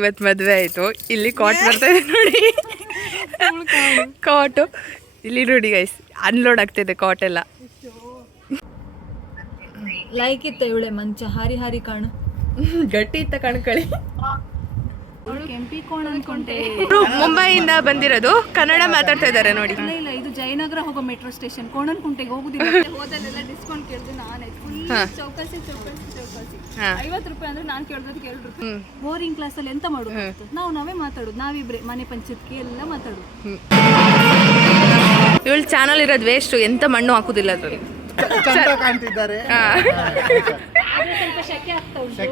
ಇವತ್ತು ಮದುವೆ ಆಯಿತು. ಇಲ್ಲಿ ಕಾಟ್ ಬರ್ತಾ ಇದೆ ನೋಡಿ, ಕಾಟು ಇಲ್ಲಿ ನೋಡಿ ಗೈಸ್, ಅನ್ಲೋಡ್ ಆಗ್ತಿದೆ ಕಾಟ್ ಎಲ್ಲ. ಲೈಕ್ ಇತ್ತ ಇವಳೆ ಮಂಚ ಹಾರಿ ಹಾರಿ ಕಾಣು, ಗಟ್ಟಿ ಇತ್ತ ಕಣ್ಕಳಿ. ಕೆಂಪಿ ಕೋಣ ಅನ್ಕೊಂಡೆ. ಮುಂಬೈಯಿಂದ ಬಂದಿರೋದು, ಕನ್ನಡ ಮಾತಾಡ್ತಾ ಇದ್ದಾರೆ ನೋಡಿ. ಇಲ್ಲ, ಇದು ಜಯನಗರ ಹೋಗೋ ಮೆಟ್ರೋ ಸ್ಟೇಷನ್. ಕೋಣನಕುಂಟೆಗೆ ಹೋಗುದಿಲ್ಲ. ಹೋದಲ್ಲೆಲ್ಲ ಡಿಸ್ಕೌಂಟ್ ಕೇಳಿದ್ರೆ ನಾನೇ ಫುಲ್ ಚೌಕಾಸಿ 50 ರೂಪಾಯಿ ಅಂದ್ರೆ ನಾನು ಕೇಳಿದ್ರೆ 2 ರೂಪಾಯಿ. ಬೋರಿಂಗ್ ಕ್ಲಾಸ್ ಅಲ್ಲಿ ಎಂತ ಮಾಡೋದು, ನಾವೇ ಮಾತಾಡೋದು, ನಾವಿಬ್ರೆ ಮನೆ ಪಂಚಾಯತ್ಗೆ ಎಲ್ಲ ಮಾತಾಡೋದು. ಇವಳು ಚಾನಲ್ ಇರೋದು ವೇಸ್ಟ್, ಎಂತ ಮಣ್ಣು ಹಾಕುದಿಲ್ಲ ಅದ್ರಲ್ಲಿ. ಕಾಣ್ತಿದ್ದಾರೆ. ಸ್ವಲ್ಪ ಶೆಕೆ ಆಗ್ತಾ ಉಂಟು.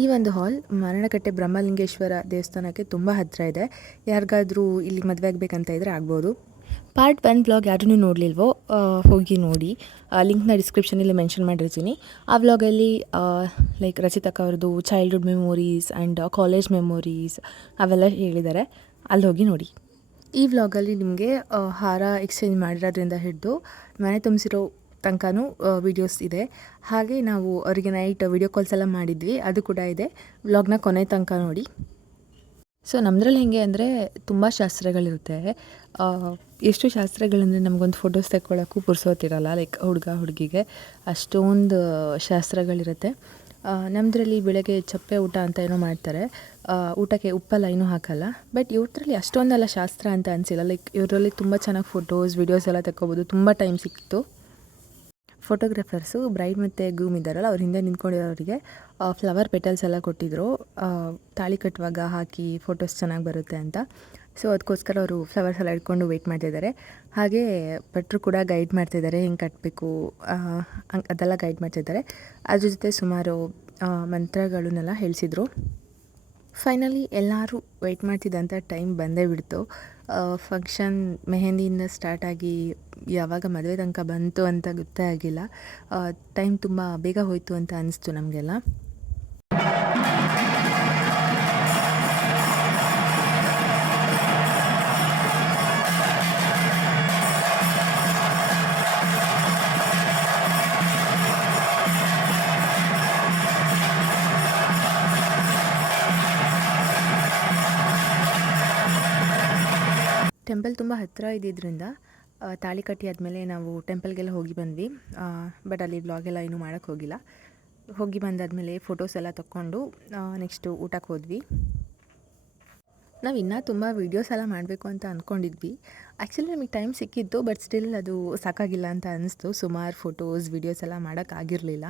ಈ ಒಂದು ಹಾಲ್ ಮರಣಕಟ್ಟೆ ಬ್ರಹ್ಮಲಿಂಗೇಶ್ವರ ದೇವಸ್ಥಾನಕ್ಕೆ ತುಂಬ ಹತ್ತಿರ ಇದೆ. ಯಾರಿಗಾದರೂ ಇಲ್ಲಿ ಮದುವೆ ಆಗಬೇಕಂತ ಇದ್ದರೆ ಆಗ್ಬೋದು. ಪಾರ್ಟ್ 1 ವ್ಲಾಗ್ ಯಾರೂ ನೋಡಲಿಲ್ವೋ ಹೋಗಿ ನೋಡಿ, ಲಿಂಕ್ನ ಡಿಸ್ಕ್ರಿಪ್ಷನಲ್ಲಿ ಮೆನ್ಷನ್ ಮಾಡಿರ್ತೀನಿ. ಆ ವ್ಲಾಗಲ್ಲಿ ಲೈಕ್ ರಚಿತಕ್ಕ ಅವ್ರದ್ದು childhood memories and college memories ಅವೆಲ್ಲ ಹೇಳಿದ್ದಾರೆ, ಅಲ್ಲಿ ಹೋಗಿ ನೋಡಿ. ಈ ವ್ಲಾಗಲ್ಲಿ ನಿಮಗೆ ಹಾರ ಎಕ್ಸ್ಚೇಂಜ್ ಮಾಡಿರೋದ್ರಿಂದ ಹಿಡಿದು ಮನೆ ತುಂಬಿಸಿರೋ ತನಕನೂ ವೀಡಿಯೋಸ್ ಇದೆ. ಹಾಗೆ ನಾವು ಅವರಿಗೆ ನೈಟ್ ವಿಡಿಯೋ ಕಾಲ್ಸ್ ಎಲ್ಲ ಮಾಡಿದ್ವಿ, ಅದು ಕೂಡ ಇದೆ. ವ್ಲಾಗ್ನ ಕೊನೆ ತನಕ ನೋಡಿ. ಸೊ ನಮ್ಮದ್ರಲ್ಲಿ ಹೇಗೆ ಅಂದರೆ ತುಂಬ ಶಾಸ್ತ್ರಗಳಿರುತ್ತೆ. ಎಷ್ಟು ಶಾಸ್ತ್ರಗಳಂದರೆ ನಮಗೊಂದು ಫೋಟೋಸ್ ತೆಕ್ಕೊಳ್ಳೋಕ್ಕೂ ಪುರ್ಸೋತಿರಲ್ಲ, ಲೈಕ್ ಹುಡುಗಿಗೆ ಅಷ್ಟೊಂದು ಶಾಸ್ತ್ರಗಳಿರುತ್ತೆ. ನಮ್ಮದ್ರಲ್ಲಿ ಬೆಳಗ್ಗೆ ಚಪ್ಪೆ ಊಟ ಅಂತ ಏನೋ ಮಾಡ್ತಾರೆ, ಊಟಕ್ಕೆ ಉಪ್ಪೆಲ್ಲ ಏನೂ ಹಾಕಲ್ಲ. ಬಟ್ ಇವ್ರದ್ರಲ್ಲಿ ಅಷ್ಟೊಂದೆಲ್ಲ ಶಾಸ್ತ್ರ ಅಂತ ಅನಿಸಿಲ್ಲ. ಲೈಕ್ ಇವರಲ್ಲಿ ತುಂಬ ಚೆನ್ನಾಗಿ ಫೋಟೋಸ್ ವೀಡಿಯೋಸ್ ಎಲ್ಲ ತೆಕ್ಕೋಬೋದು. ತುಂಬ ಟೈಮ್ ಸಿಕ್ತು. ಫೋಟೋಗ್ರಾಫರ್ಸು ಬ್ರೈಡ್ ಮತ್ತು ಗ್ರೂಮ್ ಇದ್ದಾರಲ್ಲ, ಅವ್ರ ಹಿಂದೆ ನಿಂತ್ಕೊಂಡಿರೋರಿಗೆ ಫ್ಲವರ್ ಪೆಟಲ್ಸ್ ಎಲ್ಲ ಕೊಟ್ಟಿದ್ದರು, ತಾಳಿ ಕಟ್ಟುವಾಗ ಹಾಕಿ ಫೋಟೋಸ್ ಚೆನ್ನಾಗಿ ಬರುತ್ತೆ ಅಂತ. ಸೊ ಅದಕ್ಕೋಸ್ಕರ ಅವರು ಫ್ಲವರ್ಸ್ ಎಲ್ಲ ಇಟ್ಕೊಂಡು ವೆಯ್ಟ್ ಮಾಡ್ತಿದ್ದಾರೆ. ಹಾಗೆ ಭಟ್ರು ಕೂಡ ಗೈಡ್ ಮಾಡ್ತಿದ್ದಾರೆ, ಹೆಂಗೆ ಕಟ್ಟಬೇಕು ಅದೆಲ್ಲ ಗೈಡ್ ಮಾಡ್ತಿದ್ದಾರೆ. ಅದ್ರ ಜೊತೆ ಸುಮಾರು ಮಂತ್ರಗಳನ್ನೆಲ್ಲ ಹೇಳಿಸಿದ್ರು. ಫೈನಲಿ ಎಲ್ಲರೂ ವೆಯ್ಟ್ ಮಾಡ್ತಿದ್ದಂಥ ಟೈಮ್ ಬಂದೇ ಬಿಡ್ತು. ಫಂಕ್ಷನ್ ಮೆಹಂದಿಯಿಂದ ಸ್ಟಾರ್ಟ್ ಆಗಿ ಯಾವಾಗ ಮದುವೆ ತನಕ ಬಂತು ಅಂತ ಗೊತ್ತೇ ಆಗಿಲ್ಲ. ಟೈಮ್ ತುಂಬ ಬೇಗ ಹೋಯಿತು ಅಂತ ಅನಿಸ್ತು ನಮಗೆಲ್ಲ. ಟೆಂಪಲ್ ತುಂಬ ಹತ್ತಿರ ಇದ್ದಿದ್ದರಿಂದ ತಾಳಿ ಕಟ್ಟಿ ಆದಮೇಲೆ ನಾವು ಟೆಂಪಲ್ಗೆಲ್ಲ ಹೋಗಿ ಬಂದ್ವಿ. ಬಟ್ ಅಲ್ಲಿ ವ್ಲಾಗೆಲ್ಲ ಏನೂ ಮಾಡೋಕ್ಕೆ ಹೋಗಿಲ್ಲ. ಹೋಗಿ ಬಂದಾದಮೇಲೆ ಫೋಟೋಸ್ ಎಲ್ಲ ತೊಗೊಂಡು ನೆಕ್ಸ್ಟು ಊಟಕ್ಕೆ ಹೋದ್ವಿ. ನಾವು ಇನ್ನೂ ತುಂಬ ವೀಡಿಯೋಸ್ ಎಲ್ಲ ಮಾಡಬೇಕು ಅಂತ ಅಂದ್ಕೊಂಡಿದ್ವಿ. ಆ್ಯಕ್ಚುಲಿ ನಮಗೆ ಟೈಮ್ ಸಿಕ್ಕಿತ್ತು, ಬಟ್ ಸ್ಟಿಲ್ ಅದು ಸಾಕಾಗಿಲ್ಲ ಅಂತ ಅನ್ನಿಸ್ತು. ಸುಮಾರು ಫೋಟೋಸ್ ವೀಡಿಯೋಸ್ ಎಲ್ಲ ಮಾಡೋಕ್ಕಾಗಿರಲಿಲ್ಲ.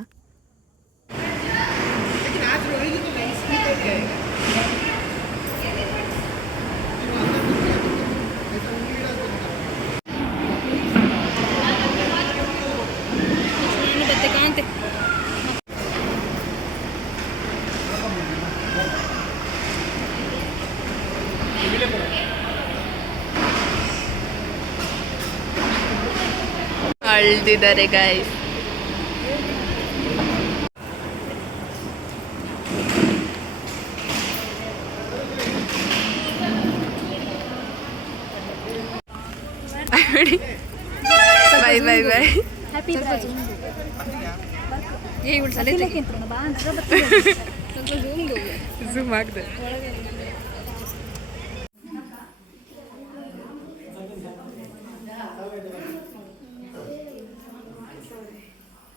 ಅಳ್ದಿದ್ದಾರೆ guys. Bye bye bye. Happy zoom ಆಗ್ತದೆ.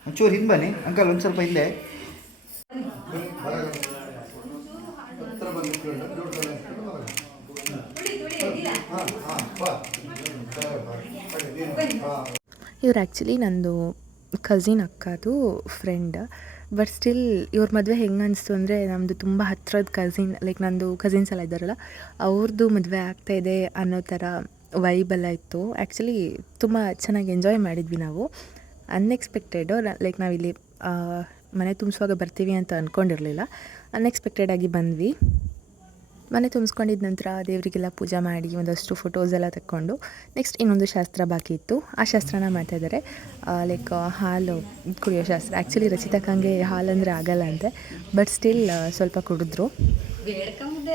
ಒಂಚೂರು ಹಿಂದೆ ಬನ್ನಿ ಅಂಕಲ್, ಒಂದು ಸ್ವಲ್ಪ ಹಿಂದೆ. ಇವ್ರು ಆ್ಯಕ್ಚುಲಿ ನಂದು ಕಸಿನ್ ಅಕ್ಕದು ಫ್ರೆಂಡ್. ಬಟ್ ಸ್ಟಿಲ್ ಇವ್ರ ಮದುವೆ ಹೆಂಗೆ ಅನಿಸ್ತು ಅಂದರೆ, ನಮ್ಮದು ತುಂಬ ಹತ್ತಿರದ ಕಸಿನ್, ಲೈಕ್ ನಂದು ಕಸಿನ್ಸ್ ಎಲ್ಲ ಇದ್ದಾರಲ್ಲ ಅವ್ರದ್ದು ಮದುವೆ ಆಗ್ತಾಯಿದೆ ಅನ್ನೋ ಥರ ವೈಬೆಲ್ಲ ಇತ್ತು. ಆ್ಯಕ್ಚುಲಿ ತುಂಬ ಚೆನ್ನಾಗಿ ಎಂಜಾಯ್ ಮಾಡಿದ್ವಿ ನಾವು. ಅನ್ಎಕ್ಸ್ಪೆಕ್ಟೆಡು, ಲೈಕ್ ನಾವಿಲ್ಲಿ ಮನೆ ತುಂಬಿಸುವಾಗ ಬರ್ತೀವಿ ಅಂತ ಅಂದ್ಕೊಂಡಿರಲಿಲ್ಲ. ಅನ್ಎಕ್ಸ್ಪೆಕ್ಟೆಡಾಗಿ ಬಂದ್ವಿ. ಮನೆ ತುಂಬಿಸ್ಕೊಂಡಿದ್ದ ನಂತರ ದೇವರಿಗೆಲ್ಲ ಪೂಜೆ ಮಾಡಿ ಒಂದಷ್ಟು ಫೋಟೋಸ್ ಎಲ್ಲ ತಕ್ಕೊಂಡು ನೆಕ್ಸ್ಟ್ ಇನ್ನೊಂದು ಶಾಸ್ತ್ರ ಬಾಕಿ ಇತ್ತು. ಆ ಶಾಸ್ತ್ರನ ಮಾಡ್ತಾಯಿದ್ದಾರೆ, ಲೈಕ್ ಹಾಲು ಕುಡಿಯೋ ಶಾಸ್ತ್ರ. ಆ್ಯಕ್ಚುಲಿ ರಚಿತಕ್ಕಂಗೆ ಹಾಲು ಅಂದರೆ ಆಗಲ್ಲ ಅಂತೆ, ಬಟ್ ಸ್ಟಿಲ್ ಸ್ವಲ್ಪ ಕುಡಿದ್ರು. ಒಂದು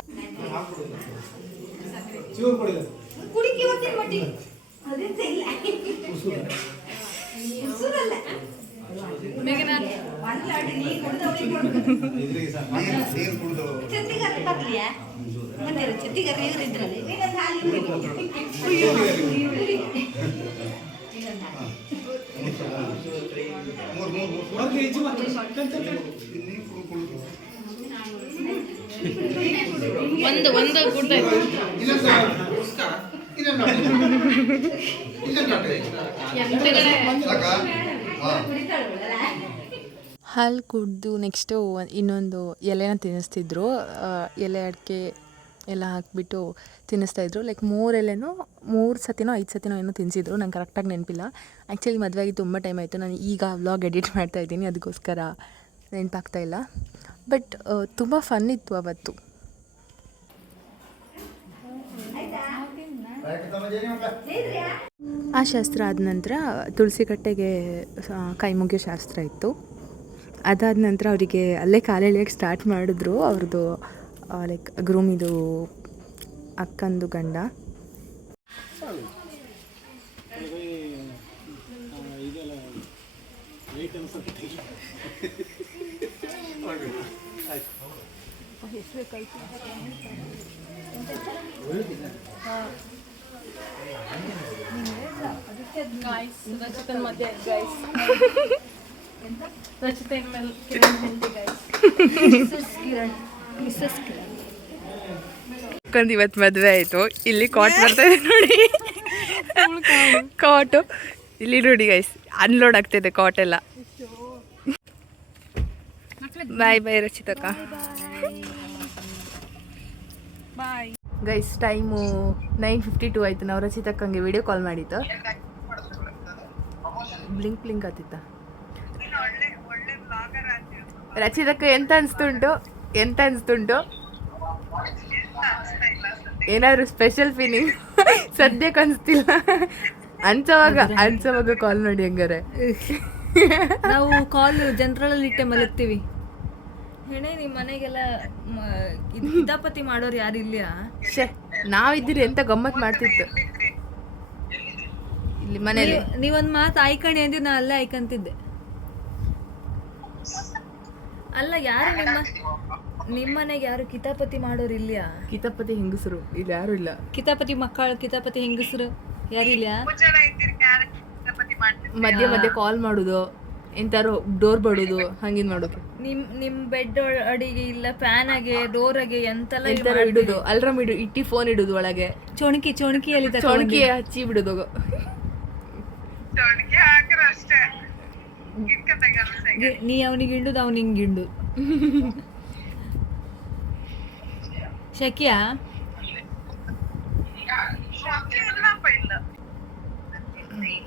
ಹಾಲು ಕುಡಿದು ನೆಕ್ಸ್ಟು ಇನ್ನೊಂದು ಎಲೆನ ತಿನ್ನಿಸ್ತಿದ್ರು. ಎಲೆ ಅಡಿಕೆ ಎಲ್ಲ ಹಾಕಿಬಿಟ್ಟು ತಿನ್ನಿಸ್ತಾಯಿದ್ರು. ಲೈಕ್ 3 ಎಲೆನೋ 3 ಸತಿನೋ 5 ಸತಿನೋ ಏನೋ ತಿನ್ನಿಸಿದ್ರು, ನಂಗೆ ಕರೆಕ್ಟಾಗಿ ನೆನಪಿಲ್ಲ. ಆ್ಯಕ್ಚುಲಿ ಮದುವೆಯಾಗಿ ತುಂಬ ಟೈಮ್ ಆಯಿತು, ನಾನು ಈಗ ವ್ಲಾಗ್ ಎಡಿಟ್ ಮಾಡ್ತಾಯಿದ್ದೀನಿ, ಅದಕ್ಕೋಸ್ಕರ ನೆನಪಾಗ್ತಾಯಿಲ್ಲ. ಬಟ್ ತುಂಬ ಫನ್ ಇತ್ತು ಅವತ್ತು. ಆ ಶಾಸ್ತ್ರ ಆದ ನಂತರ ತುಳಸಿ ಕಟ್ಟೆಗೆ ಕೈ ಮುಗಿಯೋ ಶಾಸ್ತ್ರ ಇತ್ತು. ಅದಾದ ನಂತರ ಅವರಿಗೆ ಅಲ್ಲೇ ಕಾಲೆಳೆಯೋಕ್ಕೆ ಸ್ಟಾರ್ಟ್ ಮಾಡಿದ್ರು. ಅವ್ರದ್ದು ಲೈಕ್ ಗ್ರೂಮಿದು ಅಕ್ಕಂದು ಗಂಡ. ಇವತ್ತು ಮದುವೆ ಆಯಿತು. ಇಲ್ಲಿ ಕಾಟ್ ಬರ್ತಾ ಇದೆ ನೋಡಿ, ಕಾಟು ಇಲ್ಲಿ ನೋಡಿ ಗೈಸ್, ಅನ್ಲೋಡ್ ಆಗ್ತಿದೆ ಕಾಟ್ ಎಲ್ಲ. ಬಾಯ್ ಬಾಯ್ ರಚಿತಕ್ಕ. ಬಾಯ್ ಗೈಸ್, ಟೈಮು 9:52 ಆಯಿತು. ನಾವು ರಚಿತಕ್ಕಂಗೆ ವಿಡಿಯೋ ಕಾಲ್ ಮಾಡಿತ್ತು. Blink blink ಆತಿತ್ತ. ರಚಿತಕ್ಕ ಎಂತ ಅನಿಸ್ತುಂಟು? ಏನಾದ್ರು ಸ್ಪೆಷಲ್ ಫೀಲಿಂಗ್? ಸದ್ಯಕ್ಕೆ ಅನಿಸ್ತಿಲ್ಲ. ಅನ್ಸೋವಾಗ ಕಾಲ್ ಮಾಡಿ ಹಂಗಾರೆ. ನಾವು ಕಾಲ್ ಜನರಲ್ ಇಟ್ಟೆ ಮಲಗ್ತೀವಿ. ಹೆಣೆ ನಿಮ್ಮ ಮನೆಗೆಲ್ಲ ಕಿತಾಪತಿ ಮಾಡೋರು ಯಾರು ಇಲ್ಲ? ನಾವಿದ್ದೀರಿ ಎಂತ ಗಮ್ಮತ್ ಮಾಡ್ತಿತ್ತು ಇಲ್ಲಿ ಮನೇಲಿ. ನೀವೊಂದು ಮಾತು ಆಯ್ಕಣಿ ಅಂದಿದ್ದು ನಾ ಅಲ್ಲೇ ಆಯ್ಕಂತಿದ್ದೆ. ಅಲ್ಲ, ಯಾರು ನಿಮ್ಮ ಮನೆಗೆ ಯಾರು ಕಿತಾಪತಿ ಮಾಡೋರು ಇಲ್ಲ? ಕಿತಾಪತಿ ಹೆಂಗಸರು ಇಲ್ಲಿ ಯಾರು ಇಲ್ಲ. ಕಿತಾಪತಿ ಮಕ್ಕಳು, ಕಿತಾಪತಿ ಹೆಂಗಸರು ಯಾರು ಇಲ್ಲ? ಮಧ್ಯೆ ಮಧ್ಯೆ ಕಾಲ್ ಮಾಡುದು, ಎಂತಾರು ಡೋರ್ ಬಡುದು, ಹಂಗಿನ್ ಮಾಡೋದು. ನಿಮ್ ಬೆಡ್ ಅಡಿಗೆ ಇಲ್ಲ, ಫ್ಯಾನ್ ಆಗೆ, ಡೋರ್ ಆಗೆ ಎಂತೆಲ್ಲ ಇಡುದು, ಅಲ್ರಾಮ್ ಇಟ್ಟಿ ಫೋನ್ ಇಡುದು ಒಳಗೆ. ಚೊಣಕಿಯಲ್ಲಿ ಚೊಣಕಿ ಹಚ್ಚಿ ಬಿಡುದು. ನೀ ಅವನಿಗೆ ಹಿಂಡುದು, ಅವ್ನು ಹಿಂಗೆ ಹಿಂಡು. ಶಕಿಯಾ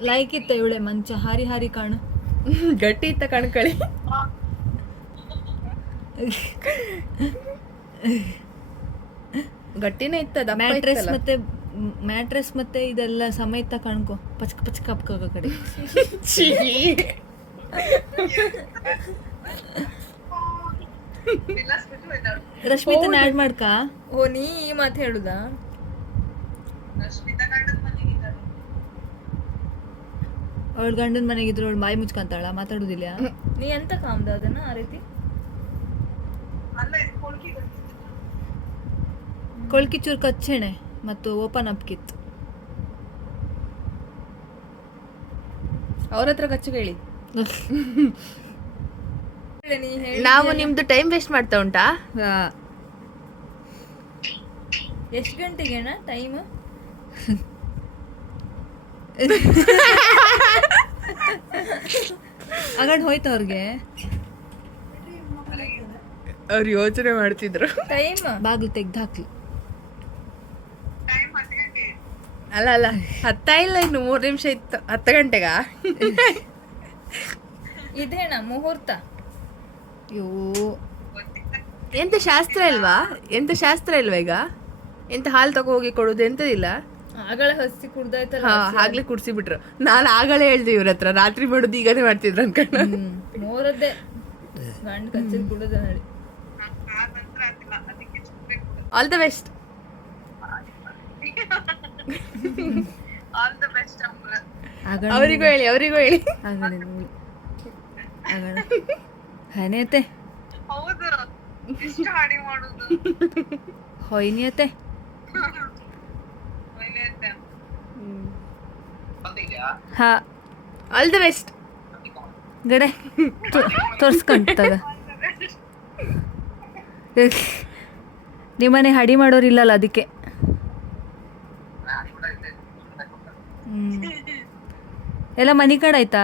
ಲೈಕ್ ಇತ್ತ ಇವಳೆ ಮಂಚ ಹಾರಿ ಹಾರಿ ಕಾಣು. ಗಟ್ಟಿ ಇತ್ತ ಕಣ್ಕಳಿ. ಗಟ್ಟಿನೇ ಇತ್ತದ. ಮ್ಯಾಟ್ರೆಸ್ ಮತ್ತೆ ಇದೆಲ್ಲ ಸಮೇತ ಕಾಣ್ಕೊ. ಪಚಕ ಪಚಕ ಅಪ್ಕ ಕಡೆ. ರಶ್ಮಿತನ ಆಡ್ ಮಾಡ್ಕ. ಓ, ನೀ ಈ ಮಾತು ಹೇಳುದಾ? ಅವಳ ಗಂಡನ ಮನೆಗಿದ್ರು ಅವಳು ಬಾಯಿ ಮುಚ್ಕೊಂತಾಳ, ಮಾತಾಡುದಿಲ್ಲ. ನೀ ಎಂತ ಕಾಮ್ದ ಅದನ್ನ ಆ ರೀತಿ? ಕೊಳ್ಕಿ ಚೂರು ಕಚ್ಚೆಣೆ ಮತ್ತು ಓಪನ್ ಅಪ್ ಕಿತ್ತು. ಅವ್ರ ಹತ್ರ ಕಚ್ಚು ಹೇಳಿ. ನಾವು ನಿಮ್ದು ಟೈಮ್ ವೇಸ್ಟ್ ಮಾಡ್ತಾ ಉಂಟಾ? ಎಷ್ಟು ಗಂಟೆಗೆಣ ಟೈಮ್? ಆಗಂಡ್ ಹೋಯ್ತು ಅವ್ರಿಗೆ. ಅವ್ರು ಯೋಚನೆ ಮಾಡ್ತಿದ್ರು. ಟೈಮ್ ಬಾಗ್ಲು ತೆಗ್ದು ಹಾಕ್ಲಿ. ಅಲ್ಲ 10 ಇಲ್ಲ, ಇನ್ನು 3 ನಿಮಿಷ ಇತ್ತು. 10 ಗಂಟೆಗ ಇದೇನಾ ಮುಹೂರ್ತ? ಎಂತ ಶಾಸ್ತ್ರ ಇಲ್ವಾ? ಎಂತ ಶಾಸ್ತ್ರ ಇಲ್ವಾ ಈಗ? ಎಂತ ಹಾಲು ತಗೋ ಹೋಗಿ ಕೊಡೋದು ಎಂತದಿಲ್ಲ? ಆಗಳ ಹಸಿ ಕುಡ್ದಾಯ್ತಲ್ಲ. ಹಾ, ಆಗ್ಲೇ ಕುಡ್ಸಿ ಬಿಟ್ರು. ನಾನು ಆಗಳೇ ಹೇಳ್ದೆ ಇವ್ರ ಹತ್ರ, ರಾತ್ರಿ ಮಾಡೋದು ಈಗನೇ ಮಾಡ್ತಿದ್ರು ಅನ್ಕೊಂಡ. ಮೋರದ್ದೇ ಗಂಡು ಕಚ್ಚಲ್ ಕುಡದ ನೋಡಿ. All the best. ಅವರಿಗೂ ಹೇಳಿ, ಅವರಿಗೂ ಹೇಳಿ. ಹನೇತೆ ಹೊಯ್ನಿಯತೆ ಹಾ, ಆಲ್ ದ ಬೆಸ್ಟ್. ಗಡೆ ತೋರ್ಸ್ಕೊಂತಾಗ ನಿಮ್ಮನೆ ಹಡಿ ಮಾಡೋರಿಲ್ಲಲ್ಲ ಅದಕ್ಕೆ. ಎಲ್ಲ ಮನಿ ಕಡೆ ಆಯ್ತಾ?